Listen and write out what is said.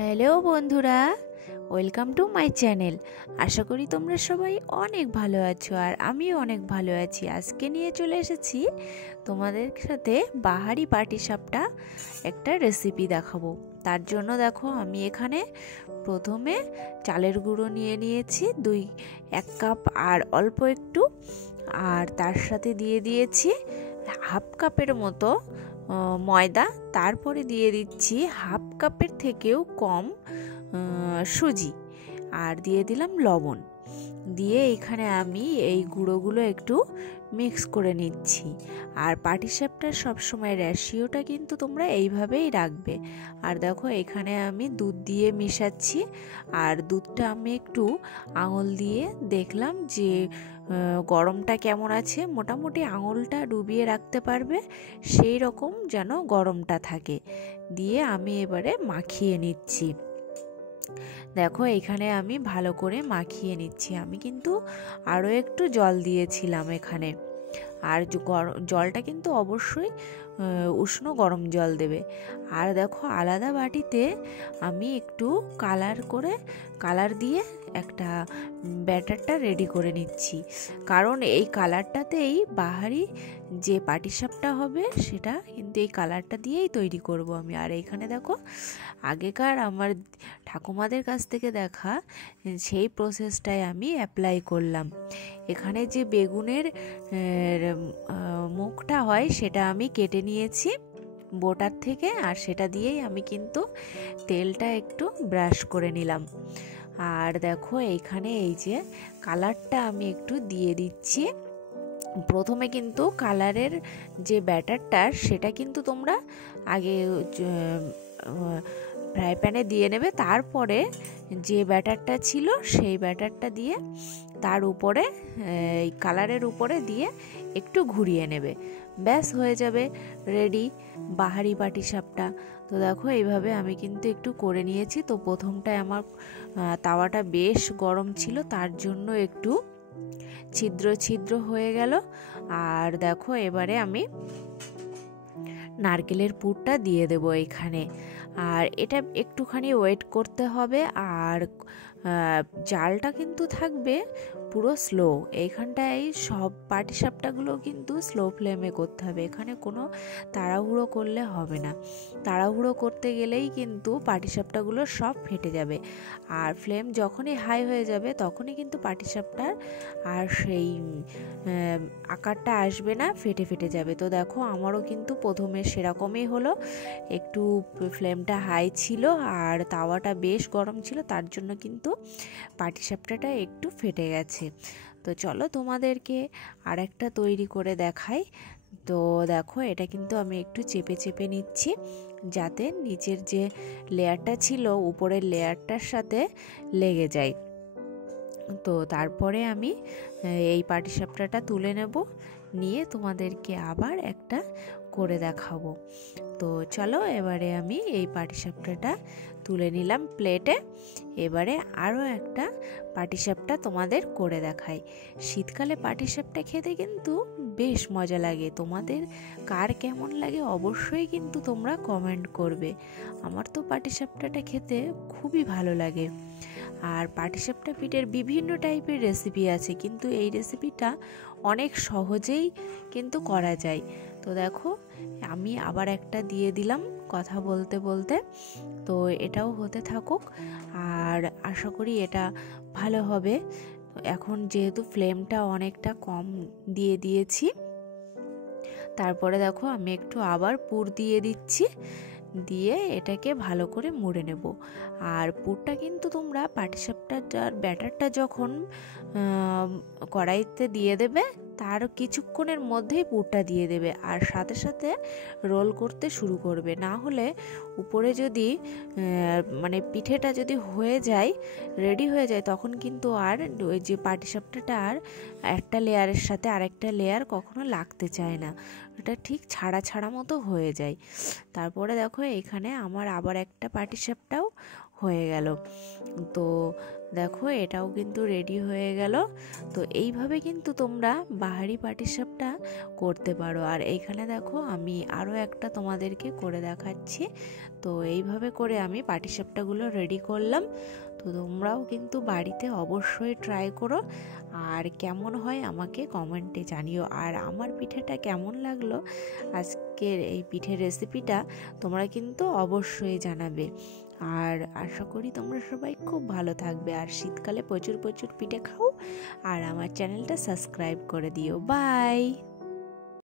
Hello বন্ধুরা, welcome to my channel. আশা করি তোমরা সবাই অনেক ভালো আছো আর আমিও অনেক ভালো আছি। আজকে নিয়ে চলে এসেছি তোমাদের সাথে বাহারি পাটিসাপটা একটা রেসিপি দেখাবো। তার জন্য দেখো আমি এখানে প্রথমে চালের গুঁড়ো নিয়ে নিয়েছি 1 কাপ আর অল্প একটু, আর তার সাথে দিয়ে দিয়েছি হাফ কাপের মতো ময়দা, তারপরে দিয়ে দিচ্ছি হাফ কাপের থেকেও কম সুজি, আর দিয়ে দিলাম লবণ। দিয়ে এখানে আমি এই গুঁড়োগুলো একটু মিক্স করে নিচ্ছি। আর পাটিসাপটার সবসময় রেশিওটা কিন্তু তোমরা এইভাবেই রাখবে। আর দেখো এখানে আমি দুধ দিয়ে মিশাচ্ছি, আর দুধটা আমি একটু আঙুল দিয়ে দেখলাম যে গরমটা কেমন আছে। মোটামুটি আঙুলটা ডুবিয়ে রাখতে পারবে সেই রকম যেন গরমটা থাকে। দিয়ে আমি এবারে মাখিয়ে নিচ্ছি। দেখো এখানে আমি ভালো করে মাখিয়ে নিচ্ছি। আমি কিন্তু আরও একটু জল দিয়েছিলাম এখানে। আর জলটা কিন্তু অবশ্যই উষ্ণ গরম জল দেবে। আর দেখো আলাদা বাটিতে আমি একটু কালার দিয়ে একটা ব্যাটারটা রেডি করে নিচ্ছি, কারণ এই কালারটাতেই বাহারি যে পাটিসাপটা হবে সেটা কিন্তু এই কালারটা দিয়েই তৈরি করব আমি। আর এইখানে দেখো আগেকার আমার ঠাকুমাদের কাছ থেকে দেখা সেই প্রসেসটাই আমি অ্যাপ্লাই করলাম। এখানে যে বেগুনের মুখটা হয় সেটা আমি কেটে নিয়েছি বোটার থেকে, আর সেটা দিয়েই আমি কিন্তু তেলটা একটু ব্রাশ করে নিলাম। আর দেখো এইখানে এই যে কালারটা আমি একটু দিয়ে দিচ্ছি। প্রথমে কিন্তু কালারের যে ব্যাটারটা সেটা কিন্তু তোমরা আগে ফ্রাই প্যানে দিয়ে নেবে, তারপরে যে ব্যাটারটা ছিল সেই ব্যাটারটা দিয়ে তার উপরে এই কালারের উপরে দিয়ে একটু ঘুরিয়ে নেবে। ব্যাস হয়ে যাবে রেডি বাহারি পাটিসাপটা। তো দেখো এইভাবে আমি কিন্তু একটু করে নিয়েছি। তো প্রথমটায় আমার তাওয়াটা বেশ গরম ছিল, তার জন্য একটু ছিদ্র ছিদ্র হয়ে গেল। আর দেখো এবারে আমি নারকেলের পুরটা দিয়ে দেবো এখানে। আর এটা একটুখানি ওয়েট করতে হবে। আর জালটা কিন্তু থাকবে পুরো স্লো। এইখানটায় সব পাটিসাপটাগুলো কিন্তু স্লো ফ্লেমে করতে হবে, এখানে কোনো তাড়াহুড়ো করলে হবে না। তাড়াহুড়ো করতে গেলেই কিন্তু পাটিসাপটাগুলো সব ফেটে যাবে। আর ফ্লেম যখনই হাই হয়ে যাবে তখনই কিন্তু পাটিসাপটার আর সেই আকারটা আসবে না, ফেটে ফেটে যাবে। তো দেখো আমারও কিন্তু প্রথমে সেরকমই হলো, একটু ফ্লেমটা হাই ছিল আর তাওয়াটা বেশ গরম ছিল, তার জন্য কিন্তু পাটিসাপটাটা একটু ফেটে গেছে। তো চলো তোমাদেরকে আর একটা তৈরি করে দেখাই। তো দেখো এটা কিন্তু আমি একটু চেপে চেপে নিচ্ছি যাতে নিচের যে লেয়ারটা ছিল উপরের লেয়ারটার সাথে লেগে যায়। তো তারপরে আমি এই পাটিসাপটাটা তুলে নেব, নিয়ে তোমাদেরকে আবার একটা করে দেখাবো। তো চলো এবারে আমি এই পাটিসাপটাটা তুলে নিলাম প্লেটে। এবারে আরও একটা পাটিসাপটা তোমাদের করে দেখাই। শীতকালে পাটিসাপটা খেতে কিন্তু বেশ মজা লাগে। তোমাদের কার কেমন লাগে অবশ্যই কিন্তু তোমরা কমেন্ট করবে। আমার তো পাটিসাপটাটা খেতে খুবই ভালো লাগে। আর পাটিসাপটা পিঠের বিভিন্ন টাইপের রেসিপি আছে, কিন্তু এই রেসিপিটা অনেক সহজেই কিন্তু করা যায়। তো দেখো আমি আবার একটা দিয়ে দিলাম কথা বলতে বলতে। তো এটাও হতে থাকুক, আর আশা করি এটা ভালো হবে। এখন যেহেতু ফ্লেমটা অনেকটা কম দিয়ে দিয়েছি, তারপরে দেখো আমি একটু আবার পুর দিয়ে দিচ্ছি, দিয়ে এটাকে ভালো করে মুড়ে নেব। আর পুরটা কিন্তু তোমরা পাটিসাপটার ব্যাটারটা যখন কড়াইতে দিয়ে দেবে তার কিছুক্ষণের মধ্যেই পুরটা দিয়ে দেবে, আর সাথে সাথে রোল করতে শুরু করবে। না হলে উপরে যদি মানে পিঠেটা যদি হয়ে যায়, রেডি হয়ে যায়, তখন কিন্তু আর ওই যে পাটিসাপটাটা আর একটা লেয়ারের সাথে আরেকটা লেয়ার কখনো লাগতে চায় না, এটা ঠিক ছাড়া ছাড়া মতো হয়ে যায়। তারপরে দেখো এখানে আমার আবার একটা পাটিসাপটাও হয়ে গেল। তো দেখো এটাও কিন্তু রেডি হয়ে গেল। তো এইভাবে কিন্তু তোমরা বাহারি পাটিসাপটা করতে পারো। আর এইখানে দেখো আমি আরও একটা তোমাদেরকে করে দেখাচ্ছি। তো এইভাবে করে আমি পাটিসাপটাগুলো রেডি করলাম। তো তোমরাও কিন্তু বাড়িতে অবশ্যই ট্রাই করো, আর কেমন হয় আমাকে কমেন্টে জানিও। আর আমার পিঠেটা কেমন লাগলো, আজকের এই পিঠের রেসিপিটা, তোমরা কিন্তু অবশ্যই জানাবে। আর আশা করি তোমরা সবাই খুব ভালো থাকবে, আর শীতকালে প্রচুর প্রচুর পিঠে খাও, আর আমার চ্যানেলটা সাবস্ক্রাইব করে দিও। বাই।